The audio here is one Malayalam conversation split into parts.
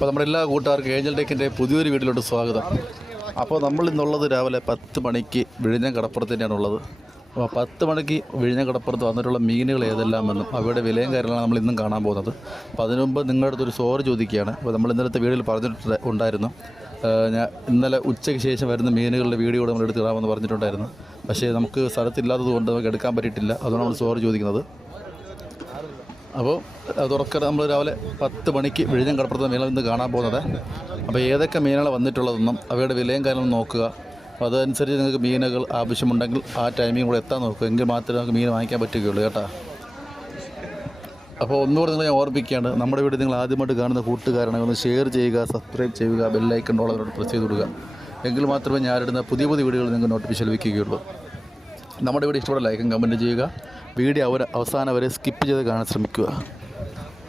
അപ്പോൾ നമ്മുടെ എല്ലാ കൂട്ടുകാർക്കും ഏഞ്ചൽ ടേക്കിന്റെ പുതിയൊരു വീട്ടിലോട്ട് സ്വാഗതം. അപ്പോൾ നമ്മൾ ഇന്നുള്ളത് രാവിലെ പത്ത് മണിക്ക് വിഴിഞ്ഞം കടപ്പുറത്ത് തന്നെയാണ് ഉള്ളത്. അപ്പോൾ പത്ത് മണിക്ക് വിഴിഞ്ഞ കടപ്പുറത്ത് വന്നിട്ടുള്ള മീനുകൾ ഏതെല്ലാമെന്നും അവയുടെ വിലയും കാര്യങ്ങളാണ് നമ്മൾ ഇന്നും കാണാൻ പോകുന്നത്. അപ്പോൾ അതിനു മുമ്പ് നിങ്ങളുടെ അടുത്തൊരു സോറ് ചോദിക്കുകയാണ്. അപ്പോൾ നമ്മൾ ഇന്നലത്തെ വീഡിയോയിൽ പറഞ്ഞിട്ട് ഉണ്ടായിരുന്നു. ഞാൻ ഇന്നലെ ഉച്ചയ്ക്ക് ശേഷം വരുന്ന മീനുകളുടെ വീഡിയോ നമ്മൾ എടുത്ത് ഇടാമെന്ന് പറഞ്ഞിട്ടുണ്ടായിരുന്നു. പക്ഷേ നമുക്ക് സ്ഥലത്തില്ലാത്തത് കൊണ്ട് നമുക്ക് എടുക്കാൻ പറ്റിയിട്ടില്ല. അതുകൊണ്ട് നമ്മൾ സോറ് ചോദിക്കുന്നത്. അപ്പോൾ തുറക്കട നമ്മൾ രാവിലെ പത്ത് മണിക്ക് വിഴിഞ്ഞം കടപ്പുറത്ത് മീനുകൾ ഇന്ന് കാണാൻ പോകുന്നത്. അപ്പോൾ ഏതൊക്കെ മീനുകളാണ് വന്നിട്ടുള്ളതെന്നും അവയുടെ വിലയും കാര്യങ്ങളും നോക്കുക. അപ്പോൾ അതനുസരിച്ച് നിങ്ങൾക്ക് മീനുകൾ ആവശ്യമുണ്ടെങ്കിൽ ആ ടൈമിംഗ് കൂടെ എത്താൻ നോക്കുക. എങ്കിൽ മാത്രമേ നമുക്ക് മീൻ വാങ്ങിക്കാൻ പറ്റുകയുള്ളൂ കേട്ടോ. അപ്പോൾ ഒന്നുകൂടെ നിങ്ങൾ ഞാൻ ഓർമ്മിക്കുകയാണ്. നമ്മുടെ വീട് നിങ്ങൾ ആദ്യമായിട്ട് കാണുന്ന കൂട്ടുകാരാണെങ്കിൽ ഒന്ന് ഷെയർ ചെയ്യുക സബ്സ്ക്രൈബ് ചെയ്യുക ബെല്ലൈക്കൺ ഉള്ളവരോട് പ്രസ് ചെയ്ത് കൊടുക്കുക. എങ്കിൽ മാത്രമേ ഞാനിടുന്ന പുതിയ പുതിയ വീടുകൾ നിങ്ങൾക്ക് നോട്ടിഫിക്കേഷൻ ലഭിക്കുകയുള്ളൂ. നമ്മുടെ വീട് ഇഷ്ടപ്പെട്ട ലൈക്കും കമന്റ് ചെയ്യുക. വീഡിയോ അവർ അവസാനം വരെ സ്കിപ്പ് ചെയ്ത് കാണാൻ ശ്രമിക്കുക.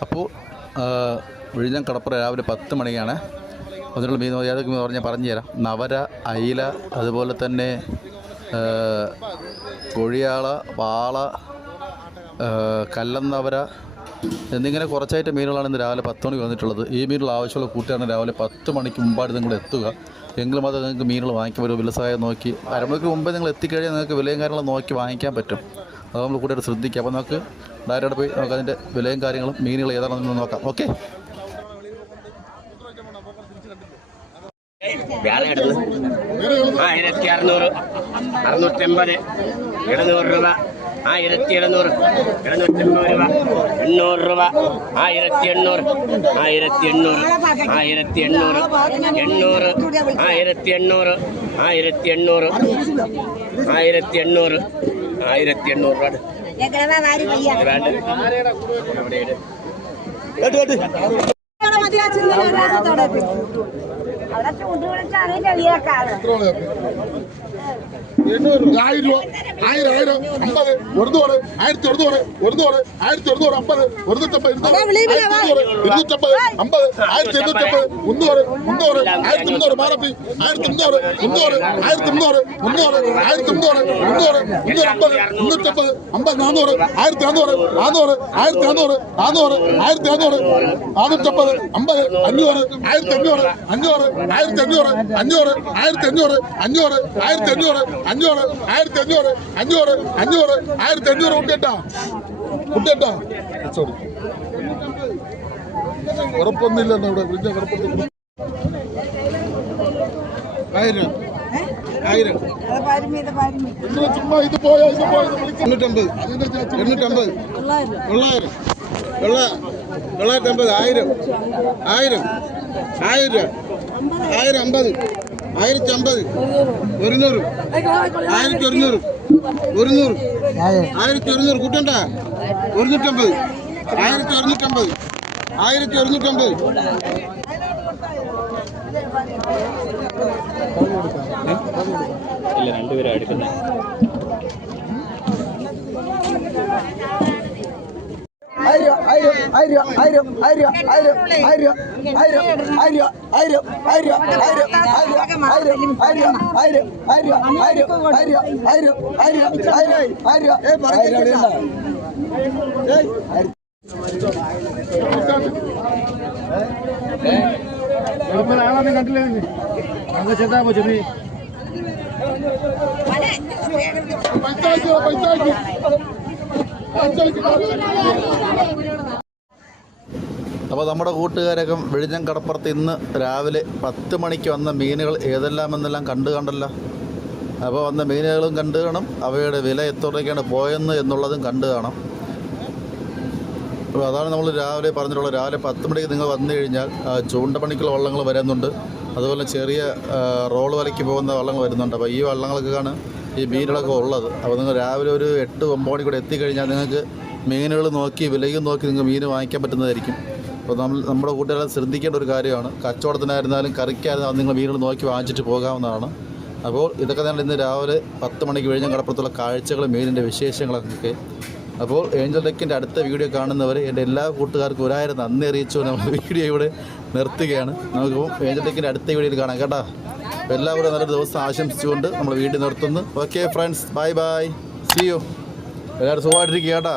അപ്പോൾ വിഴിഞ്ഞം കടപ്പുറ രാവിലെ പത്ത് മണിയാണ് അതിനുള്ള മീൻ ഏതൊക്കെ പറഞ്ഞാൽ പറഞ്ഞു തരാം. നവര അയില അതുപോലെ തന്നെ കൊഴിയാള വാള കല്ലന്നവര എന്നിങ്ങനെ കുറച്ചായിട്ട് മീനുകളാണ് ഇന്ന് രാവിലെ പത്ത് മണിക്ക് വന്നിട്ടുള്ളത്. ഈ മീനുള്ള ആവശ്യമുള്ള കൂട്ടുകാരാണ് രാവിലെ പത്ത് മണിക്ക് മുമ്പായിട്ട് നിങ്ങൾ എത്തുക. എങ്കിലും അത് നിങ്ങൾക്ക് മീനുകൾ വാങ്ങിക്കാൻ പറ്റും വില സഹായം നോക്കി. അരമണിക്ക് മുമ്പേ നിങ്ങൾ എത്തിക്കഴിഞ്ഞാൽ നിങ്ങൾക്ക് വിലയും കാര്യങ്ങളും നോക്കി വാങ്ങിക്കാൻ പറ്റും. അത് നമ്മൾ കൂടുതൽ ശ്രദ്ധിക്കുക അപ്പോൾ നമുക്ക് ഡയറക്റ്റ് പോയി നമുക്ക് അതിന്റെ വിലയും കാര്യങ്ങളും മീനുകൾ ഏതാണെന്ന് നോക്കാം. ഓക്കെ. ആയിരത്തി അറുന്നൂറ് അറുന്നൂറ്റമ്പത്. എഴുന്നൂറ് രൂപ. ആയിരത്തി എഴുന്നൂറ് എഴുന്നൂറ്റമ്പത് രൂപ. എണ്ണൂറ് രൂപ. ആയിരത്തി എണ്ണൂറ് ആയിരത്തി എണ്ണൂറ്. ആയിരത്തി എണ്ണൂറ് എണ്ണൂറ് ആയിരത്തി എണ്ണൂറ് ആയിരത്തി എണ്ണൂറ് ആയിരത്തി എണ്ണൂറ് ஆயிரத்தி எண்ணூறு ரூபா எட்டு எட்டு അവിടെ ചൂട് വിളിച്ചാണ് ചെവിയേക്കാറ് ആയിരം രൂപ. ആയിരം ആയിരം അമ്പത്. ഒരുന്നൂറ് ആയിരത്തി ഒരുന്നൂറ് ഒരുന്നൂറ്. ആയിരത്തി ഒരുന്നൂറ് അമ്പത്. ഒരുന്നൂറ്റമ്പത് ഇരുന്നൂറ്. ഇരുന്നൂറ്റമ്പത് അമ്പത്. ആയിരത്തി എണ്ണൂറ്റമ്പത് മുന്നൂറ് മുന്നൂറ്. ആയിരത്തി മുന്നൂറ് മാറപ്പി. ആയിരത്തി മുന്നൂറ് മുന്നൂറ്. ആയിരത്തി മുന്നൂറ് മുന്നൂറ്. ആയിരത്തി മുന്നൂറ് മുന്നൂറ്. മുന്നൂറ് അമ്പത് മുന്നൂറ്റമ്പത് അമ്പത് നാന്നൂറ്. ആയിരത്തി നാന്നൂറ് നാന്നൂറ്. ആയിരത്തി നാന്നൂറ് നാന്നൂറ്. ആയിരത്തി നാന്നൂറ് നാനൂറ്റമ്പത് അമ്പത് അഞ്ഞൂറ്. ആയിരത്തി അഞ്ഞൂറ് അഞ്ഞൂറ്. ആയിരത്തി അഞ്ഞൂറ് അഞ്ഞൂറ് ആയിരത്തി അഞ്ഞൂറ് അഞ്ഞൂറ് ആയിരത്തി അഞ്ഞൂറ് അഞ്ഞൂറ് ആയിരത്തി അഞ്ഞൂറ് അഞ്ഞൂറ് അഞ്ഞൂറ് ആയിരത്തി അഞ്ഞൂറ് കുട്ടിട്ടാ കുട്ടിട്ടാ ഉറപ്പൊന്നുമില്ലെന്ന് ഇവിടെ വിളിച്ച ഉറപ്പൊന്നും ആയിരം. ആയിരം. നിങ്ങൾ ചുമ്മാ ഇത് പോയോ ഇത് പോയോ എണ്ണൂറ്റമ്പത്. എണ്ണൂറ്റമ്പത്. തൊള്ളായിരം. തൊള്ള തൊള്ളായിരത്തമ്പത് ആയിരം. ആയിരം. ആയിരം. ആയിരം അമ്പത്. ആയിരത്തി അമ്പത് ഒരുന്നൂറ്. ആയിരത്തി ഒരുന്നൂറ്. ഒരുന്നൂറ് ആയിരത്തി ഒരുന്നൂറ് കൂട്ടണ്ട? ഒരുന്നൂറ്റമ്പത്. ആയിരത്തി ഒരുന്നൂറ്റമ്പത് ആയിരത്തി ഒരുന്നൂറ്റമ്പത് ഇല്ല രണ്ടുപേരും ആയിരം ఆనందం కట్టలేదు అంత చేత వచ్చింది పంచాయతీ పంచాయతీ അപ്പോൾ നമ്മുടെ കൂട്ടുകാരൊക്കെ വെളിഞ്ഞം കടപ്പുറത്ത് ഇന്ന് രാവിലെ പത്ത് മണിക്ക് വന്ന മീനുകൾ ഏതെല്ലാമെന്നെല്ലാം കണ്ടു കണ്ടല്ലോ. അപ്പോൾ വന്ന മീനുകളും കണ്ടു കാണും. അവയുടെ വില എത്ര രൂപയ്ക്കാണ് പോയെന്ന് എന്നുള്ളതും കണ്ടു കാണാം. അപ്പോൾ അതാണ് നമ്മൾ രാവിലെ പറഞ്ഞിട്ടുള്ളത്. രാവിലെ പത്ത് മണിക്ക് നിങ്ങൾ വന്നു കഴിഞ്ഞാൽ ചൂണ്ടപ്പണിക്കുള്ള വള്ളങ്ങൾ വരുന്നുണ്ട്. അതുപോലെ ചെറിയ റോൾ വലയ്ക്ക് പോകുന്ന വള്ളങ്ങൾ വരുന്നുണ്ട്. അപ്പോൾ ഈ വള്ളങ്ങൾക്കാണ് ഈ മീനുകളൊക്കെ ഉള്ളത്. അപ്പോൾ നിങ്ങൾ രാവിലെ ഒരു എട്ട് ഒമ്പത് മണി കൂടെ എത്തിക്കഴിഞ്ഞാൽ നിങ്ങൾക്ക് മീനുകൾ നോക്കി വിലയും നോക്കി നിങ്ങൾക്ക് മീൻ വാങ്ങിക്കാൻ പറ്റുന്നതായിരിക്കും. അപ്പോൾ നമ്മൾ നമ്മുടെ കൂട്ടുകാരെ ശ്രദ്ധിക്കേണ്ട ഒരു കാര്യമാണ്. കച്ചവടത്തിനായിരുന്നാലും കറിക്കായിരുന്നാലും നിങ്ങൾ മീനുകൾ നോക്കി വാങ്ങിച്ചിട്ട് പോകാവുന്നതാണ്. അപ്പോൾ ഇതൊക്കെ നമ്മൾ ഇന്ന് രാവിലെ പത്ത് മണിക്ക് കഴിഞ്ഞ കടപ്പുറത്തുള്ള കാഴ്ചകളും മീനിന്റെ വിശേഷങ്ങളൊക്കെ. അപ്പോൾ ഏഞ്ചൽ ഡെക്കിന്റെ അടുത്ത വീഡിയോ കാണുന്നവരെ എന്റെ എല്ലാ കൂട്ടുകാർക്കും ഒരായിരം നന്ദി അറിയിച്ചു. നമ്മൾ വീഡിയോ ഇവിടെ നിർത്തുകയാണ്. നമുക്ക് ഏഞ്ചൽ ഡെക്കിന്റെ അടുത്ത വീഡിയോയിൽ കാണാം കേട്ടോ. എല്ലാവരും നല്ലൊരു ദിവസം ആശംസിച്ചുകൊണ്ട് നമ്മൾ വീട്ടിൽ നിർത്തുന്നു. Okay friends bye bye see you എല്ലാവരും സുഖമായിട്ടിരിക്കുക കേട്ടോ.